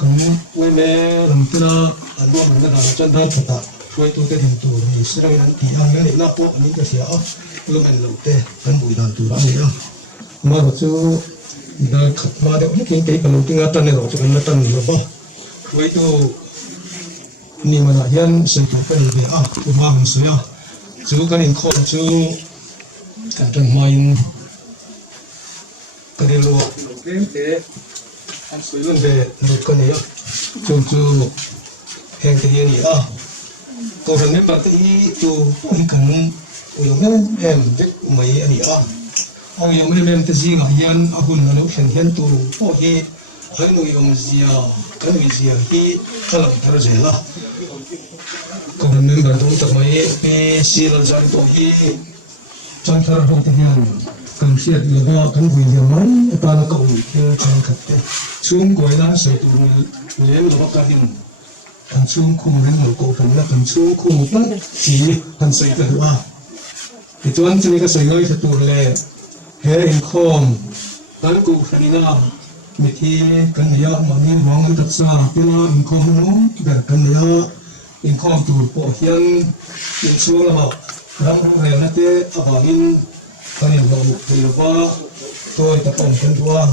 Kamu weme ramtuna ando mana dana canda pata suai tu te hintu ni serang nanti ang ni lapo ani ka sia belum en lote kan bui dan tu rang ya ma chu da khatma de ni king te kalau tinga tan ne ro chu kan tan ni ba suai tu ni mana hian sei tu kan be tu ma han suya chu kan in kho chu kan tan main ka de lo te anh suy luận về một con này chung chung hàng cái gì à câu hỏi mấy bạn thì tu anh cần dùng em biết mấy anh à ông dùng mấy em cái gì cả hiện ông nó hiện hiện tu bao nhiêu hay người dùng gì à cái người gì à khi cái làm cái gì là câu hỏi mấy bạn tu tập mấy cái gì là gì bao nhiêu trong cái đó thì hiện cần thiết là do cái người dùng mấy ta là cầu cái trong cái chung quay lại xây tu lên là bắt đầu thành chung khung lên một cổ phần là thành chung khung một đất chỉ thành xây cái đó thì cho anh cái xây cái tu lên hệ hình khom thành cổ phần là mình thì cái này mà mình mong anh thật xa cái là hình khom nó để cái này hình khom tu bộ hiện hình chung là bảo rằng là nó thế ở bên cái này là một tôi tập trung cái đó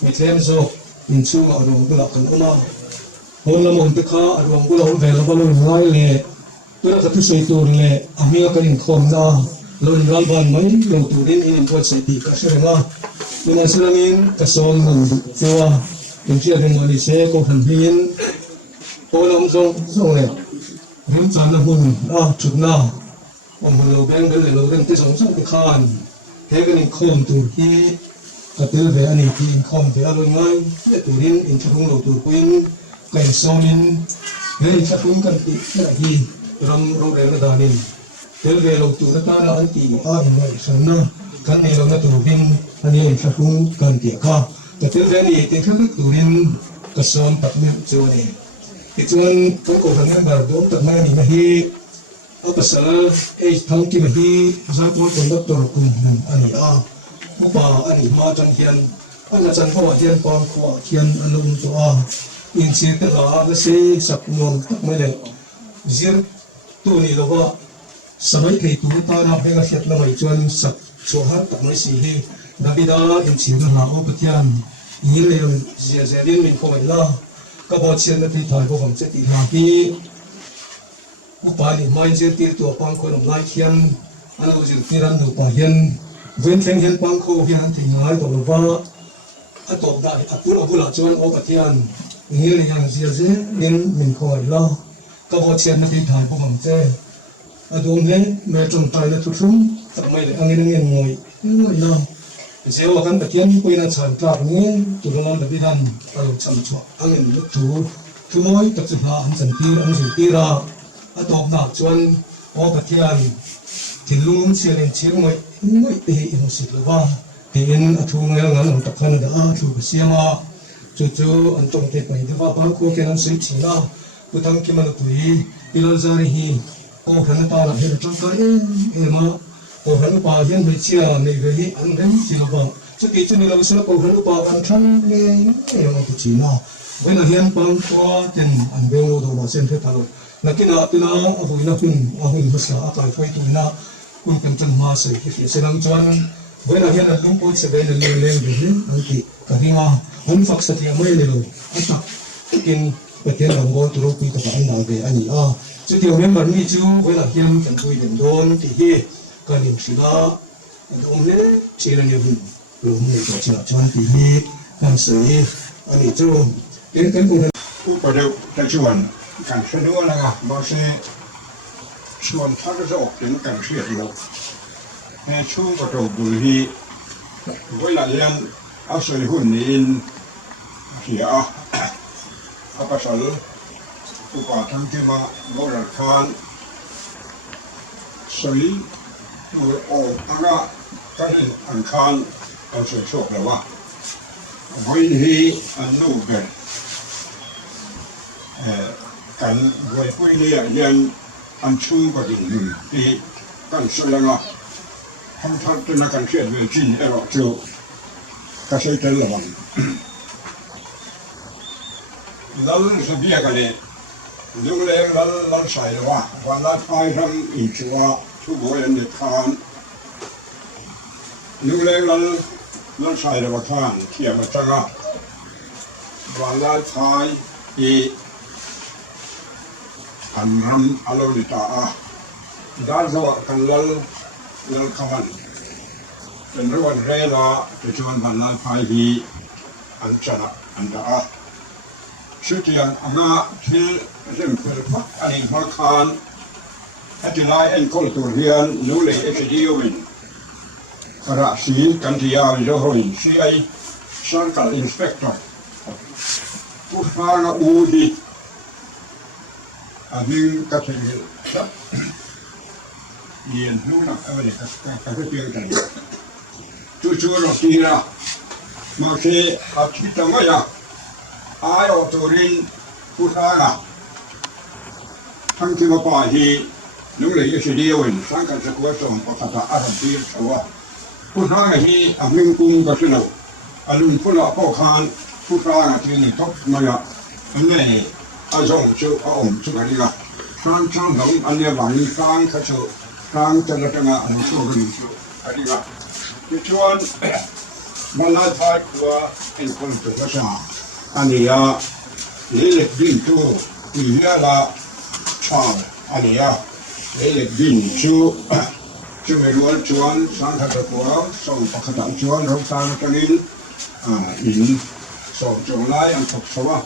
mình xem rồi in chung ở đường cái lạc cần mà hôm nay mình tất cả ở đường cái lạc về là bao nhiêu ngày lệ tôi đã thấy xây tổ lệ anh em cái hình khom ra luôn làm bàn mấy lâu tuổi đến in tôi xây thì các sự là nên sự là nên cái số mình cho những chuyện bên ngoài sẽ có phần hiến hôm nay ông lệ những chuyện là mình chụp nào mình lâu bên đến lâu đến tới sống cái khan thế cái hình khom tuổi khi cái thứ về anh ấy thì không về luôn ngay để tụi đến in chắc không đầu tụi quên cảnh sau nên về chắc không cần tí cái này thì ram ram em là đàn thế về đầu tụi nó ta là anh tí anh này sớm nữa cái này là tụi bên anh ấy chắc không cần tí cả cái thứ về này thì cứ tụi đến cái sớm tập luyện chơi này thì chuyện cái cổ phần này là đúng tập này mà hi ở cái sở ấy thằng kia mà hi ra tôi còn đọc tôi cùng anh ấy bà anh mà chân hiền anh là chân hoa hiền con hoa hiền anh luôn cho in chia cái là cái xe sập nguồn tắc mới được riêng tu này là vợ sợi cái tu ta là cái cái là mấy chuyện sập chỗ hát tắc mới xí hi đặc biệt là in chia cái là ô bát hiền như là dễ dễ đến mình không phải là các bạn xem là thì thay củaผมจะติดหาที่ผู้ป่วยไม่จะติดตัวปังคนหลายเขียนอันเราจะติดรันดูป่วยเห็นเว้นแข่งเห็นปังโคเพียงถึงหายตัวว่าอัตบได้อัตุลอบุลาจวนโอปัทยันนี่เลยยังเสียเสียเน้นมินคอยล่ะก็พอเชียนนาทีถ่ายพวกผมเจ้อดวงเล่นแม่จงตายแล้วทุกทุ่งทำไมเลยอันนี้นั่งเงียบงอยงอยล่ะเสียว่ากันปัทยันคุยนัดฉันกลับนี้ตัวเราเลยพี่ท่านเราจำชัวอันนี้ลุกถูทุกม้อยตัดสินหาอันสันติอันสันติระอัตบหนักจวนโอปัทยันที่ลุงเสียเล่นเชียงใหม่ไม่เตะอินสิลว่าเห็นอทุ่งแล้วงั้นตะคันเด้อถูกเสียมาจู่ๆอันตรงเตะไปเดี๋ยวว่าบางคนแค่นั้นสิชีละผู้ทำกิมันตุยพิลาจารีฮีโอ้ขันตาละเห็นจังกันมาโอ้ขันปาเห็นไปเชียในเวทีอันนั้นสิละว่าจุดที่จุดนี้เราสิละโอ้ขันปากันทั้งเนี่ยมันตุชีละเวลาเห็นบางคนเห็นอันเบลโดมาเส้นเทตาโลนักกินอาตุนาอาหุยนักกินอาหุยภาษาอาตายไฟตุนาคุณเป็นจนมาใส่ที่เสนังจวนเวลาเห็นอันลุงพูดเสด็จเลี้ยงเลี้ยงดูนี่อันที่กะทิมาหุ่นฟักสติไม่เลยอันตักกินประเทศเราโง่ตัวคุยกับอันดาวเบอันนี้จุดเดียวนี้มันมีจู่เวลาเห็นกันคุยเดินโดนที่ที่การยิงศิลาโดนเนี่ยเชื่อเนี่ยบุญรวมในตัวเชื่อชวนที่นี่การสื่ออันนี้จู่เรื่องกันคงผู้ประเดี๋ยวจะชวนกันสนุกนะครับบางทีชวนท่านจะออกถึงกันเสียเดียวในช่วงประตูบุรีเวลาเรียนเอาใส่หุ่นนี้เสียเอาไปใส่อุปถัมภ์ที่มาโบราณคานใส่ตัวโอ่ตั้งก็เห็นอันคานเอาใส่โชคเลยว่าวันนี้อันนู้นกันไว้คุยเนี่ยยังอันชุ่มกว่าดิ่งหนึ่งที่กันสุดแล้วก็ทำทัศนการเชื่อเวทีเออเจ้า ก็ใช้เจริญวัน ลัลสเบียกันเลยดูแลลัลใส่เลยว่าวันละไฟทำอินชัวทุกวันเด็ดขาดดูแลลัลใส่เลยว่าท่านเทียมมาจังอ่ะวันละไฟอีอันนั้นอารมณ์ดีตาอ่ะดาร์ซว่ากันลัลขวันเป็นเรื่องเร่ละจะชวนวันละไฟอีอันชนะอันตาชุดยังอาณาที่เรื่องเปิดพักอันนี้พักคานอาจจะไล่เอ็นคอลตัวเรียนนู้เลยเอชดีโอวินกระสีกันที่ยาวจะหอยซีไอสังกัดอินสเปกเตอร์ผู้ฟังอูดีอันนี้ก็จะเรียนครับเรียนรู้นะอะไรก็เพียงแต่จู่ๆเราทีละมาเชื่ออาทิตย์ตั้งไว้อะอายอตัวรินผู้ทางอ่ะทั้งที่มาป่าที่นู้เลยยังเสียดีอยู่สังกัดสกุลส่งภาษาอาหรับที่ชัวผู้ทางที่อับลิงกุงก็สนุกอารมณ์ผู้ละพ่อคานผู้ทางที่นี่ทบมาอ่ะอันนี้อาจงชื่ออาองค์สุนัขนี่ละช่างหลงอันนี้วันนี้ช่างเขาชื่อช่างจะละจังอ่ะอันนี้ชื่อกันชื่ออันนี้ละที่ชวนมันน่าทายกว่าเป็นคนตัวภาษาอันนี้อ่ะเล็กดิ้นตัวที่เรื่องละช่างอันนี้อ่ะเล็กดิ้นตัวจะไม่รู้ชวนสังฆทานตัวส่งปกติชวนเราสร้างกันนี้อินส่งจงไล่อันทบสวะ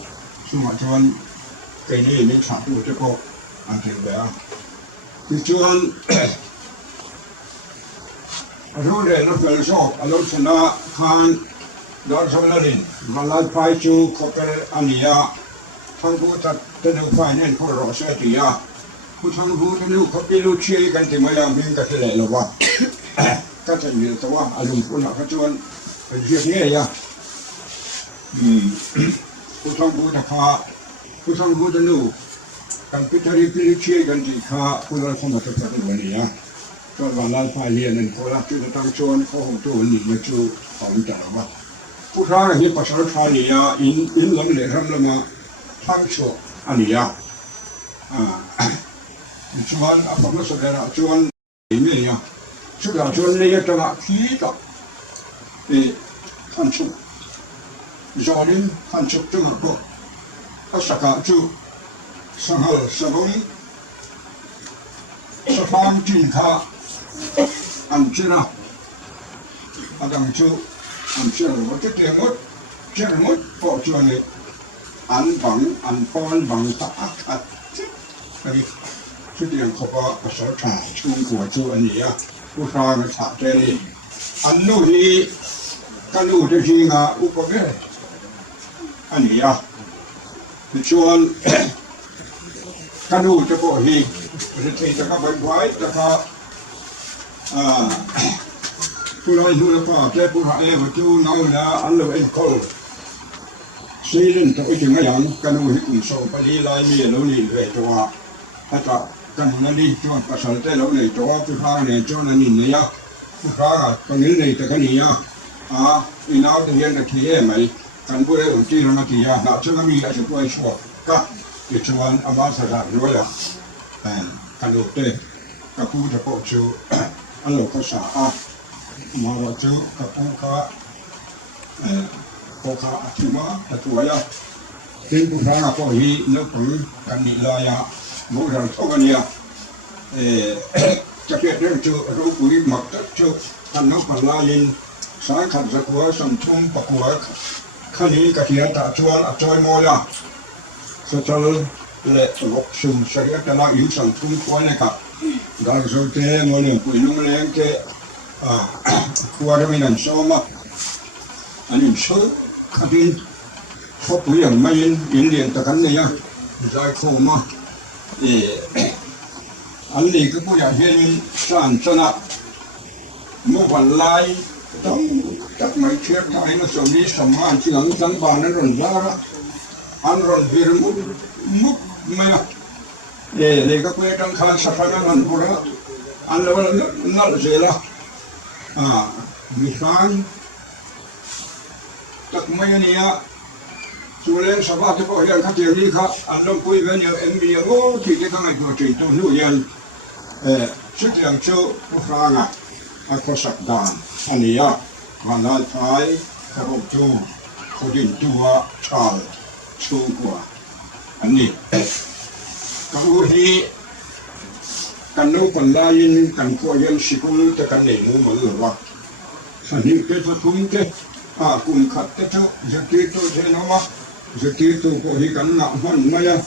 สมัยชวนเกนี่มีฉากดูเฉพาะอันที่แบบที่ชวนรู้เรื่องนักเรียนชอบอารมณ์ชนะคานดอร์ชลลินมาลาไฟจูคอเปอร์อันนี้ทั้งผู้ทัดจะดูไฟเนี่ยเขารอเสียทีผู้ทั้งผู้ทั้งลูกเขาไปลูกเชี่ยกันที่มายังบินกันที่ไหนหรอวะก็จะมีแต่ว่าอารมณ์คนละเขาชวนเป็นเรื่องนี้อ่ะผู้ทั้งผู้ทักขาผู้ทั้งผู้ทั้งลูกกันพิจารณาพิจารณากันที่ขาผู้ละคนมาทุกคนวันนี้ก็วันละไฟเรียนนั่นคนละจุดตั้งชวนเขาของตัวนี้มาจูของจังหวะผู้ท้าอย่างนี้ประชาชนนี่อินหลังเลยทำแล้วมาทั้งชั่วอันนี้ชวนอัปมสุดเลยชวนนี่เนี่ยชุดละชวนนี่ก็จะขี้กับขันชุจอนินขันชุจังหวะก็สักการจูสังหารสังหารสฟางจินข้าอันเชื่ออาจารย์ชูอันเชื่อว่าจะเทียมดเชื่อมดพอชวนเลยอันบังอันปอนบังตาอัดไอ้ชุดยังเขาก็ภาษาไทยช่วงหัวชูอันนี้ผู้ชายมาถามเจนี่อันนู้นที่กันนู้นที่จริงอุปกรณ์อันนี้ชวนกันนู้นจะบอกฮีจะทีจะก็เป็นไว้จะก็ผู้ร้ายผู้ละก็แค่ผู้หาผู้จูน้องละอันเราเองเขาซีเรนตัวจึงอย่างกันนู้นที่ส่งไปลีลายมีเรานี่เลยตัวถ้าจะกันนั่นนี่จวนภาษาเต้เราเลยตัวผู้ฟังเนี่ยจวนนั่นนี่เนี่ยผู้ฟังตรงนี้เลยแต่กันนี่อีน้องที่เรียนที่เอ๋ไหมกันผู้ใดที่เราที่น่าจะมีอะไรช่วยช่วยก็จะชวนอามาสระด้วยละกันดูเต้กับผู้จะพบชูอันหลอกภาษามาเราชูกับผู้ข้าผู้ข้าถือว่าถือว่าที่ผู้ฟังพอฮีนึกถึงกันนี่ลายบุรุษทุกนี้จะเป็นเรื่องชูรู้ปุ๋ยหมักชูอันนับพันลายินสายขัดสกัวสัมทุ่มปะกัวขันนี้กระเทียมตะชวนจอยโมยสุดท้ายเละหลบซุ่มเสียแต่ละอยู่สัมทุ่มควรนะครับดาวสุดเตะโมยปุ๋ยนุ่งเลี้ยงเกควรจะมีนั่นโซมาอันนี้โซขัดพบปุ๋ยอย่างไม่ยินเลี้ยงตะกันเนี่ยใจคู่มาอันนี้ก็ผู้ใหญ่เห็นสั่นชนะเมื่อวันไล่ต้องจับไม่เชื่อใจมาสมีสมานที่หลังสังบานนั้นรอนซาระอันรอนวิรมุดมุกไม่เลยก็เพื่อต้องการสัพพะนั้นพูดแล้วอันเรานั่นเสียละมีการจับไม่เนี่ย dù lên sắp vào thì có hiện các chuyện đi khác anh long quỳ với nhiều em bị ngô thì cái thằng này của trình tu nuôi yên sức lượng châu của pha ngà có sạch đàn anh ấy và là thái các ông chu có điện tua chào chu của anh ấy các ông thìกันนู้คนได้ยินกันพวกยังสิกุลจะกันเหนื่อยมือว่าอันนี้เป็นทุกคนเจ้ากุมขัดเจ้าจะคิดตัวเจ้ามาจะคิดตัวพวกที่กันหนักมันไม่ยัง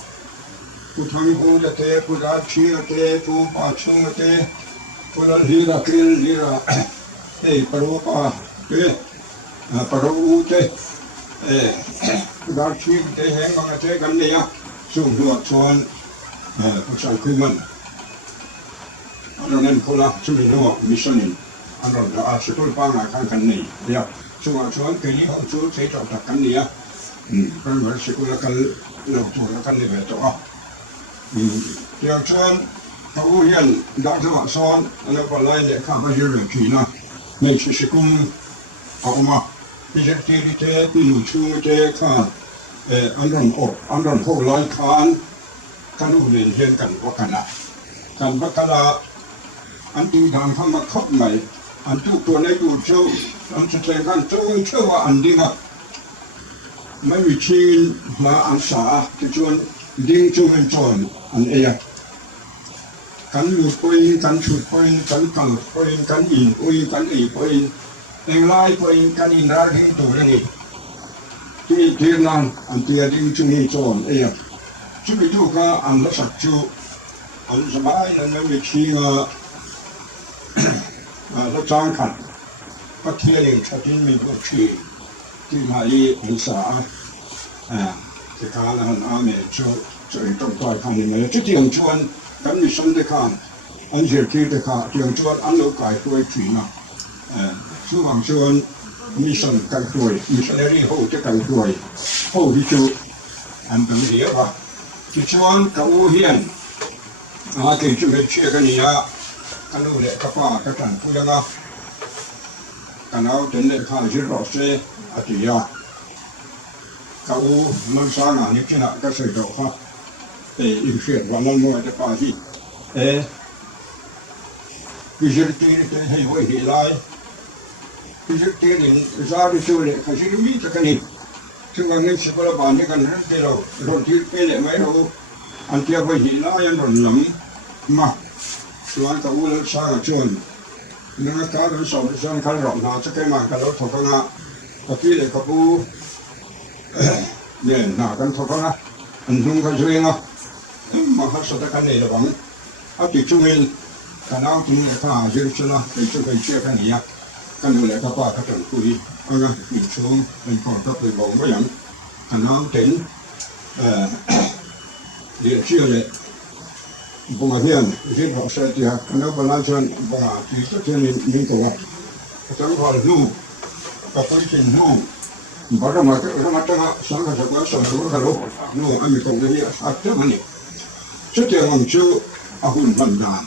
ผู้ทำผู้จะเตะผู้รักชีจะเตะผู้ป่าชงจะเตะผู้รักฮีรักกิลฮีรักปะโรป่าเตะปะโรอูเตะผู้รักชีเตะแหงบางเตะกันเนี่ยส่งหัวชวนผู้ชายคุยมันอันนั้นคนละช่วยน้องมิชชันนี่อันนั้นอาจจะต้องฟังอะไรกันนี่เดี๋ยวช่วยชวนกันนี่เขาช่วยใช้จับตักกันนี่เป็นเหมือนสิ่งละกันเรื่องตัวละกันนี่แบบตัวเดี๋ยวชวนเขาเห็นดังจังหวะซ้อนแล้วก็ไล่เนี่ยข้ามไปเรื่องขี่นะไม่ใช่สิ่งออกมาพิจารณาเจ้าที่หนูช่วยเจ้าข้าอันนั้นอดอันนั้นพวกไล่คานกันดูเรียนเรียนกันว่ากันนะกันว่ากันละอันที่ทางทำมาครบใหม่อันทุกตัวในดูเชื่ออันจะใช้กันเชื่อว่าอันนี้ก็ไม่มีชีนมาอันสาจะชวนดิ้งชวนจวนอันเองกันอยู่ไปกันฉุดไปกันกังไปกันอินอุยกันอีไปเองไล่ไปกันอินราดิ้งตัวนี้ที่นั่นอันที่ดิ้งชวนจวนเองชีวิตทุกข์อันละสักจูอันสบายนั้นไม่มีชีนเราจ้างขันก็เที่ยวเองชาติมีบุตรที่มาลีอันสาที่ข้าแล้วอาเมจะต้องต่อยขันนี่ไหมที่เตียงชวนกันมีสันติขันอันเสียที่เตียงเตียงชวนอันลูกไก่ตัวผีนะช่วงชวนมีสันกันตัวมีสันเรียหูจะกันตัวหูที่ชูอันเป็นเดียวว่าที่ชวนกับอูเฮียนที่จะเป็นเชื่อกันนี่กันดูเลยกับป้ากับฉันพูดยังไงกันเอาถึงเลยข้าจะรอเสียอธิยาเขามันสร้างงานนี้ขนาดก็เสร็จแล้วครับอีกเสียวันนั้นมวยจะป้าที่พิจิตรตีนี่ให้ไว้ที่ไรพิจิตรตีนี่ซาดิช่วยเลยเขาชื่อมีตะกันนี่ซึ่งวันนี้สิบละบาทนี่กันนั่นที่เราโดนที่เป็นเลยไหมเราอันเทียบไว้ที่ไรยันหล่นหลงมาส่วนเขาเลือกสร้างชวนนั่งการดูสอบสวนขั้นรองนาจะแก่มากันแล้วถกกันนะก็ที่เลยเขาพูเนี่ยหน้ากันถกกันนะอันนุ่งกันช่วยนะมาหัดสตักันนี่ระวังเอาติดช่วยกันเอาที่นี่ข้าเยอะชนะไปช่วยกันเชื่อกันนี่กันดูแลกับป้ากับจันคุยเอาไงอยู่ช่วงเป็นคนก็เป็นบอกว่าอย่างกันเอาถึงเดี๋ยวเชื่อเลยบางทีที่เราใช้ที่ฮะกันเอาบาลานซ์บางทีก็จะมีตัวจังหวะนู่กับไปเป็นนู่บางทีมาตั้งสังกัดสังกัดสังกัดกันนู่อันนี้ตรงนี้อัดเท่านี้ชุดเดียวมันชื่ออาหุ่นบันดาล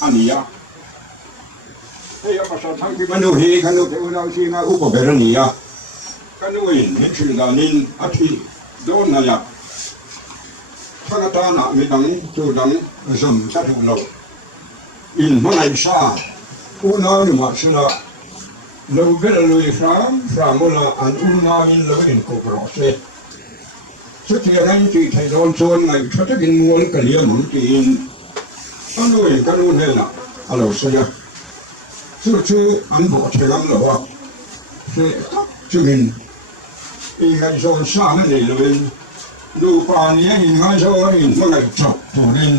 อันนี้ยะเฮ้ยภาษาไทยที่มันดูดีกันดูเดี๋ยวเราชี้มาอุปเบรณียะกันดูอินเห็นชื่อดานินอาทิโดนนายะพระตาหนามีดังจูดังสมชัดหูเราอินมันไอชาอุณาหนุมาชนะเราเวลาลุยฟรามมุลาอันอุณาอินเราอินกุกรอเซสุดที่อะไรที่ไทยร้อนชวนไงชัดกินม้วนกะเลียมกินอันนู้นกันนู้นเนี่ยนะอะไรเสียสุดที่อันบอกเชื่อมเราว่าจุกินอีกไอ้โซนซ่าไม่ได้เลยดูปานนี้หินไม้โซ่หินเมื่อไงจับตัวนี้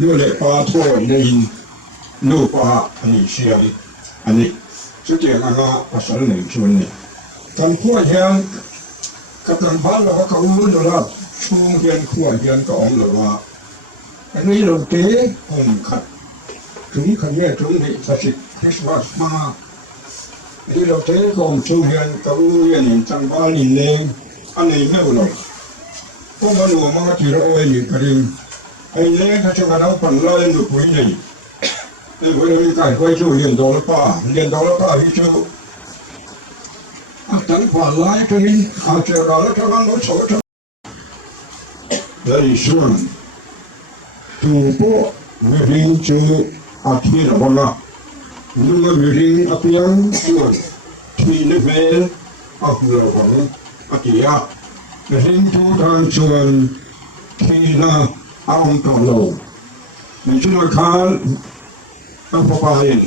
ดูเลยปลาถ้วยในหินดูปลาอันนี้เชียร์อันนี้สุดที่อันนั้นภาษาหนึ่งชวนนี่การขั้วเฮียนกับการบ้านเราก็รู้อยู่แล้วช่วงเฮียนขั้วเฮียนก็ออกเลยว่าอันนี้เราเตะผมขัดถึงขันแม่ถึงนี่สักสิคริสต์มาสมาที่เราเตะก็ช่วงเฮียนก็รู้เฮียนจังบ้านนี่เลยอันนี้ไม่รู้ก็มันหัวมันก็ที่เราเองก็ดีไอ้เลี้ยงถ้าจะมาเอาปั่นลอยดูคุยนี่ไอ้พวกนี้ก็คุยช่วยเรียนโดนป้าที่ช่วยต等法来的人，这个这个我瞅瞅，来说，主播每天就提了完了，那么每天边说提那边不了完提呀，每天就当说提那到楼，你去那看，不发现。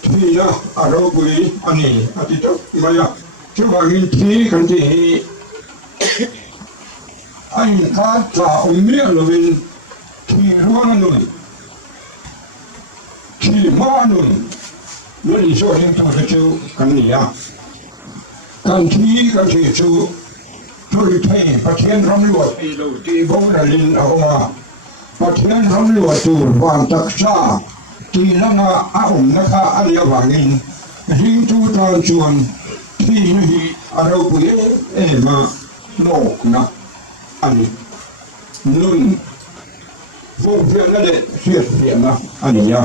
ที่นะเราคุยอันนี้อาทิตย์มา呀ช่วงนี้ที่กันที่ไอ้ข้าจะอุ้มเมียเราเป็นที่ร้อนนุ่นที่มานุ่นนั่นช่วยให้ตัวเจ้ากันนี่อ่ะกันที่ชูช่วยให้ประเทศรำรวยที่พวกเราลินเอามาประเทศรำรวยตัววางตักษาที่นั่นนะนะคะอันนี้ว่างินหิ้งจูตอนชวนที่นี่เราคุยมาโลกนะอันนี้นุ่นพวกเพื่อนนั่นแหละเสียเสียนะอันนี้อ่ะ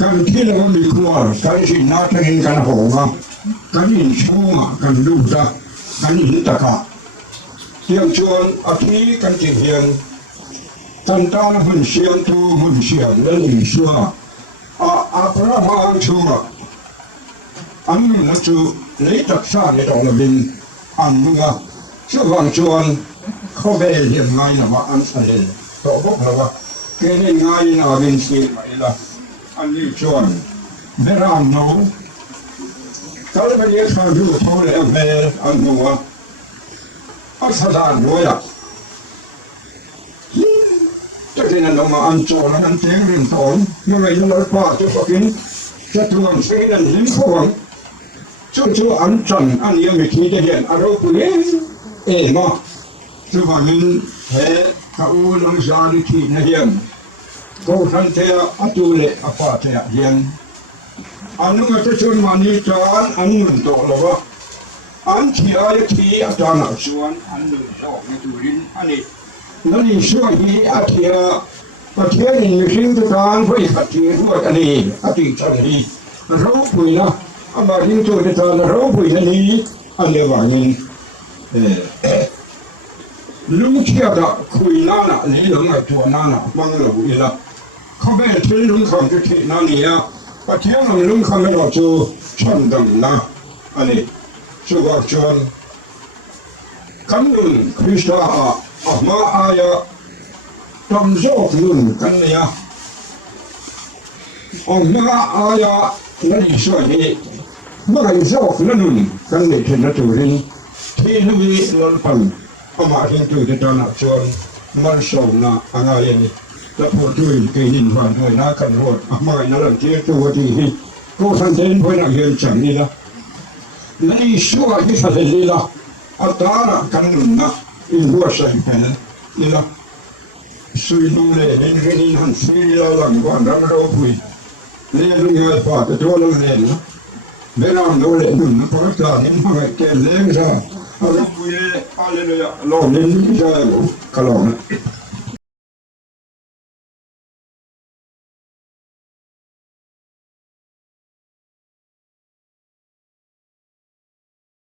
การที่เรามีครัวการสินน่าจะเห็นกันหัวการยินชั่วกันดูจ้ะการยินตะกะเที่ยงชวนอาทิตย์กันจีเฮียนกันตาหุ่นเสียงตูหุ่นเสียงและหนีชั่วพระมารชัวอันนั้นจูในตักษาในตรงนั้นเป็นอันนึงอ่ะช่วงชวนเขาไปเห็นไงนะว่าอันนั้นเลยตัวพวกเราว่าเกณฑ์ไงนะเป็นสิ่งไหนล่ะอันนี้ชวนเมื่ออันนู้นเขาเลยไปเรียกเขาดูเขาเลยเมื่ออันนู้นอันสถานด้วยอ่ะจะเป็นอันนั้นมาอันโจรอันเจ๋งเรื่องตอนเมื่อไรเราป้าจะฟังจะทวงสิ่งนั้นลิ้นขวางจู่ๆอันจันอันยังไม่คิดจะเห็นอารมณ์เลยมาจู่ว่ามันเฮ้เขาลังจานคิดนะเห็นก็ทันเทียอัตุเละป้าเทียเห็นอันนู้นจะชวนมานี่จานอันนู้นโตแล้วว่าอันเทียที่อาจารย์ชวนอันนู้นชอบในตุรินอันนี้นั่นช่วยให้อาทิตย์ประเทศนี้มีสิ่งต่างๆไปขัดแย้งด้วยกันนี่อาทิตย์จันทร์นี้เราคุยนะอามาที่ตัวเดียวกันเราคุยนี่อันเดียวกันลุงเชียร์คุยนั่นน่ะนี่ลุงไอ้ตัวนั่นน่ะมังเราอีละเขาไม่ที่ลุงคำจะคิดนั่นนี่อ่ะประเทศลุงคำไม่รู้จะชันดังนะอันนี้ช่วยชวนคำนึงคริสต์มาอายะทำโซ่นุ่นกันเนี่ยมาอายะนั่นช่วยให้เมื่อไรโซ่นุ่นกันเนี่ยที่นั่นตัวนี้ที่นี่นั่นพันมาถึงตัวที่ตอนนั้นชวนมันส่งนะอะไรนี่แล้วพูดด้วยกินฟันด้วยนะกันโหดมาในนั้นที่ตัวที่ก็ทันเต้นเพื่อนเรียนจังนี่ละนี่ช่วยที่ทะเลละอัตรากันนะอินวัวใส่แผ่นนี่ละสุยดูเลยเห็นแค่นี้หันสุยละหลังวันเราเราคุยเนี่ยลุงยายป้าจะตัวลุงเนี่ยนะเวลาเราเล่นหนุ่มพระเจ้าเห็นมาแก่เลี้ยงซะเราคุยอะไรเลยลองเล่นไม่ใช่หรอกขลองนะ